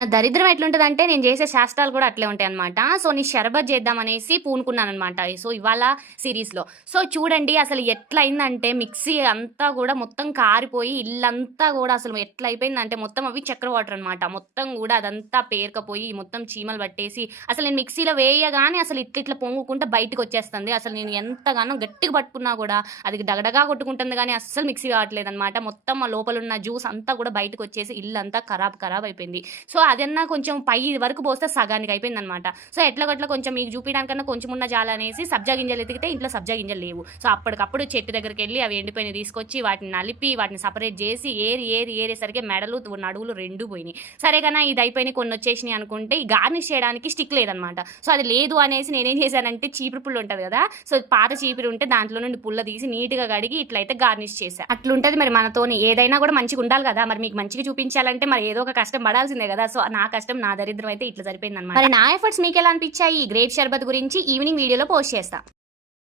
దరిద్రం ఎట్లుంటదంటే, నేను జేసే శాస్త్రాలు గూడా అట్లే ఉంటాయనమాట. సో, నీ షర్బత్ జేద్దామనేసి పూనుకున్నాననమాట. సో, ఇవాళ సీరీస్‌లో. సో, చూడండి అసలు ఎట్లయిందంటే, మిక్సీ అంతా గూడా మొత్తం కారిపోయి, ఇల్లంతా గూడా అసలు ఎట్లయిపోయిందంటే, మొత్తం అవి చక్ర వాటరనమాట. మొత్తం గూడా అదంతా పేరుకపోయి, మొత్తం చీమలు పట్టేసి, అసలు నేను మిక్సీలో వేయగానే అసలు ఇట్లిట్లా పొంగుకుంటా బయటికొచ్చేస్తుంది. అసలు నేను ఎంతగానో గట్టిగా పట్టుకున్నా గూడా, అది డగడగా కొట్టుకుంటుంది గానీ, అస్సలు మిక్సీ కావట్లేదనమాట. మొత్తం ఆ లోపలున్న జ్యూస్ అంతా గూడా బయటకొచ్చేసి, ఇల్లంతా ఖరాబ్ అయిపోయింది. సో, అదన్నా కొంచెం పై వరకు పోస్తే సగానికి అయిపోయిందనమాట. సో, ఎట్లాగొట్లా కొంచెం మీకు చూపియడానికన్నా కొంచెం ఉన్న జాలనేసి సబ్జా గింజలు ఎతికితే ఇంట్లో సబ్జా గింజలు లేవు. సో, అప్పటికప్పుడు చెట్టు దగ్గరికెళ్ళి అవి ఎండిపోయినయి తీసుకొచ్చి వాటిని నలిపి, వాటిని సెపరేట్ జేసి ఏరేసరికి మెడలు, నడువులు 2 పోయినాయి. సరే గనా ఇది అయిపోయినాయి కొన్నొచ్చేసినాయి అనుకుంటే ఈ గార్నిష్ చేయడానికి స్టిక్ లేదనమాట. సో, అది లేదు అనేసి నేనేం చేశానంటే చీపురు పుల్ల ఉంటది గదా! సో, పాత చీపురు ఉంటే దాంట్లో నుండి పుల్ల తీసి నీట్‌గా కడిగి ఇట్లయితే గార్నిష్ చేశా. అట్లుంటది మరి మనతోని. ఏదైనా గూడా మంచిగుండాలి గదా! మరి మీకు మంచిగా చూపించాలంటే మరి ఏదో ఒక కష్టం పడాల్సిందే గదా! సో, నా కష్టం, నా దరిద్రం అయితే ఇట్లా సరిపోయిందనమాట. మరి నా ఎఫర్ట్స్ మీకెలా అనిపించాయి? గ్రేప్ షర్బత్ గురించి ఈవినింగ్ వీడియోలో పోస్ట్ చేస్తా.